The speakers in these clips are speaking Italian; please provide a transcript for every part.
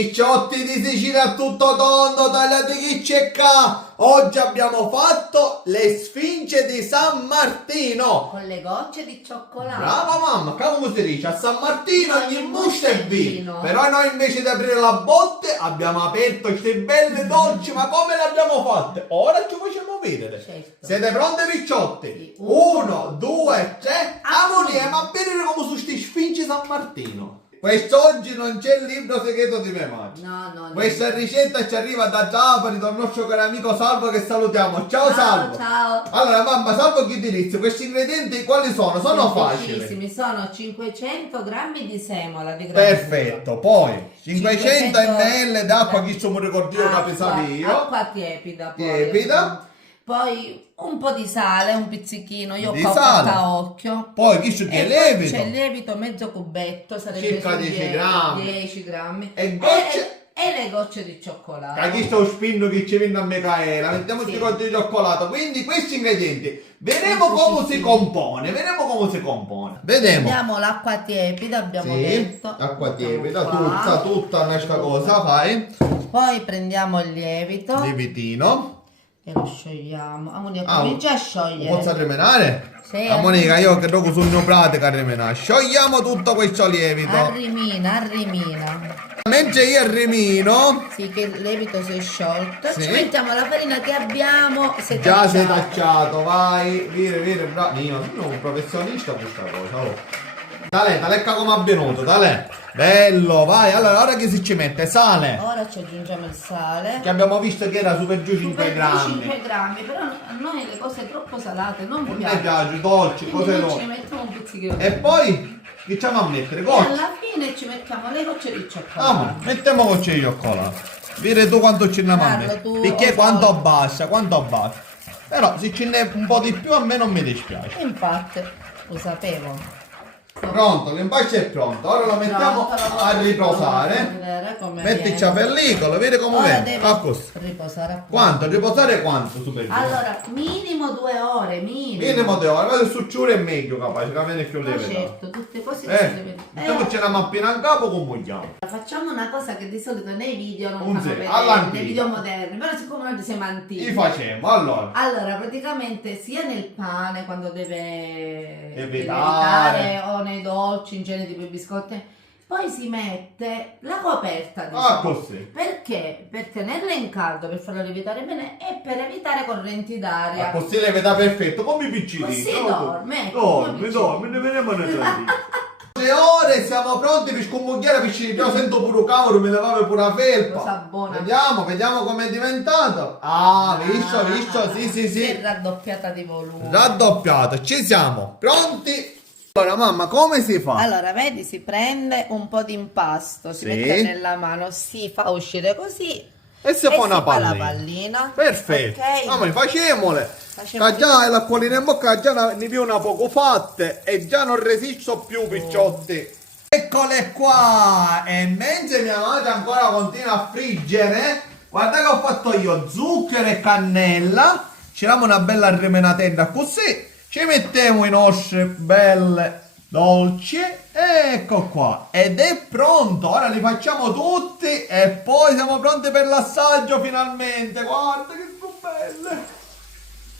Picciotti di Sicilia a tutto tondo, tagliate chi c'è qua. Oggi abbiamo fatto le sfinge di San Martino. Con le gocce di cioccolato. Brava mamma, come si dice? A San Martino ogni muscia è vino. vino. Però noi invece di aprire la botte abbiamo aperto queste belle dolci, ma come le abbiamo fatte? Ora ci facciamo vedere. Certo. Siete pronti picciotti? Sì. 1, 2, 3, ammoniamo a vedere come su sti sfinge San Martino. Quest'oggi non c'è il libro segreto di mia madre. No. Questa ricetta ci arriva da Trapani, dal nostro caro amico Salvo che salutiamo. Ciao Salvo. Ciao. Allora mamma, Salvo chi ti inizia? Questi ingredienti quali sono? Sono facili. Semplicissimi, sono 500 grammi di semola di grano. Perfetto, poi 500 500 ml d'acqua, chi ci mi ricordo io che pensavo io. Acqua tiepida. Poi. Tiepida. Poi un po' di sale, un pizzichino, io Di ho sale. fatta a occhio. Poi chi ci E tiene poi lievito. c'è il lievito mezzo cubetto, sarebbe Circa su 10 grammi. 10 grammi. E gocce. E le gocce di cioccolato. Qui sto spinno che ci viene a Michaela, mettiamo Sì. questi gocce di cioccolato. Quindi questi ingredienti, vedremo come si compone, Vediamo. Prendiamo l'acqua tiepida, abbiamo Sì, detto. acqua tiepida, Mettiamo qua. tutta questa cosa, fai. Poi prendiamo il lievito Lievitino. e lo sciogliamo. Ammonia, Ah, comincia a Lo sciogliere. posso remenare? Sì. A Monica, io che dopo sono pratica a remenare. Sciogliamo tutto questo lievito. Arrimina. Mentre io arrimino, Sì, che il lievito si è sciolto. Sì. Ci mettiamo la farina che abbiamo già setacciata. sei tacciato, vai. Vire, bravo. Io sono un professionista a questa cosa. Oh. Tale, come è avvenuto, tale. Bello, vai. Allora, ora che si ci mette? Sale. Ora ci aggiungiamo il sale. Che abbiamo visto che era super giù 5 Super grammi. 5 grammi, però a noi le cose troppo salate non Non mi piacciono. piace, dolci, Quindi cose noi ci no. mettiamo un pizzichino. E poi, che facciamo a mettere? E Gocce. alla fine ci mettiamo le gocce di Ah, cioccolato. ma mettiamo gocce di cioccolato. Dire tu quanto ce ne a Carlo, me. tu Perché lo quanto sai. basta. Però se ce n'è un po' di più a me non mi dispiace. Infatti, lo sapevo. Pronto, l'impasto è pronto. Ora lo mettiamo a riposare. Mettici a pellicola, vedi come Ora viene. deve Ah, così. riposare appunto. Quanto? Riposare quanto? Super giù? Allora, minimo 2 ore, Minimo 2 ore, ma il succiore è meglio capace, che viene più Ma lieve. certo, tutte cose che si deve... Mettiamoci la mappina in capo con mogliamo. Facciamo una cosa che di solito nei video non Un fanno sì, vedere, all'antica. nei video moderni, però siccome oggi siamo antichi. Li facciamo, allora. Allora, praticamente sia nel pane quando deve Evitare. evitare, o nei dolci, in genere tipo i biscotti, poi si mette la coperta di Ah, sopra. così. Perché? Per tenerla in caldo, per farla lievitare bene e per evitare correnti La d'aria. possibile veda perfetto, come i piccini. Così dorme, ecco, come i Dormi, ne vediamo una tranquilla. 3 ore siamo pronti per scommugliare piccini, però sento pure cavolo, mi levavo pure la felpa. Cosa buona. Vediamo come è diventato. Ah, visto, sì. È raddoppiata di volume. Raddoppiato, ci siamo, pronti? Allora mamma, come si fa? Allora, vedi, si prende un po' di impasto, si Sì. mette nella mano, si fa uscire così E si fa una la pallina. pallina. Perfetto. Ok. Mamma, facciamole. Facciamo Che già l'acquolina in bocca già ne più una poco fatte e già non resisto più, picciotti. Eccole qua. E mentre mia madre ancora continua a friggere, guarda che ho fatto io zucchero e cannella. Ci diamo una bella rimenatella così. Ci mettiamo i nostri belle dolci. Ecco qua. Ed è pronto. Ora li facciamo tutti e poi siamo pronti per l'assaggio finalmente. Guarda che sono belle.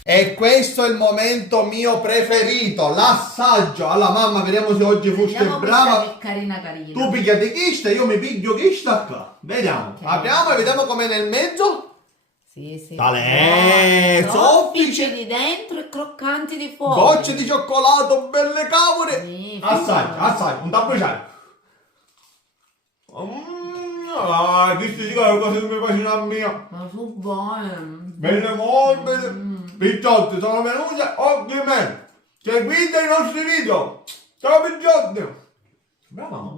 E questo è il momento mio preferito, l'assaggio. Alla mamma, vediamo se oggi foste Vediamo brava. questa che carina. Tu pigliati questa, io mi piglio questa qua. Vediamo. Ok. Apriamo e vediamo com'è nel mezzo. Sì. Tale, soffici di dentro e croccanti di fuori. Gocce di cioccolato, belle cavole. Sì, Assaggia, un tabbiciare. Queste sì che è cosa che mi piace a mia. Ma sono buone. Belle morbide. Picciotti sono venute ovviamente. Seguite i nostri video. Ciao picciotti. Brava mamma.